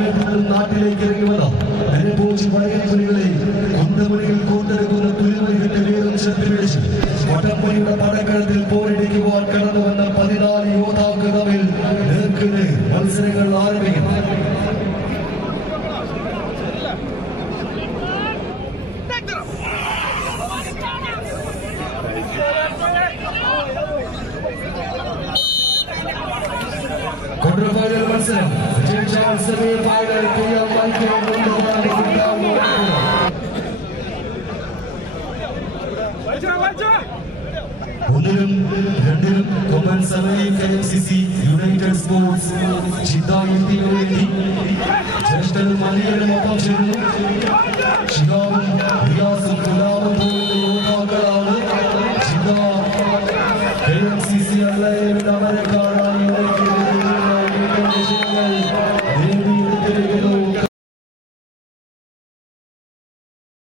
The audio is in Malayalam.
കാലഘട്ടത്തിലും നാട്ടിലേക്ക് ഇറങ്ങി വന്ന നിലപോച്ചി പടയപ്പുലികളെ കുന്തമുനയിൽ കൂത്തെടുക്കുന്ന തുലിമണികെട്ട് വേഗം ശക്തിപിടിച്ച് വടംവലിയുടെ പടക്കളത്തിൽ പോരടിക്കുവാൻ കടന്നു വന്ന 14 യോദ്ധാക്കൾ തമ്മിൽ നേർക്കുനേർ മത്സരങ്ങൾ ആരംഭിക്കുന്നു. Quarterfinal മത്സരം സെമി ഫൈനൽ ഒന്നിലും രണ്ടിലും കൊമൻ സമയ KMCC യുണൈറ്റഡ് സ്പോർട്സ് ചിന്താ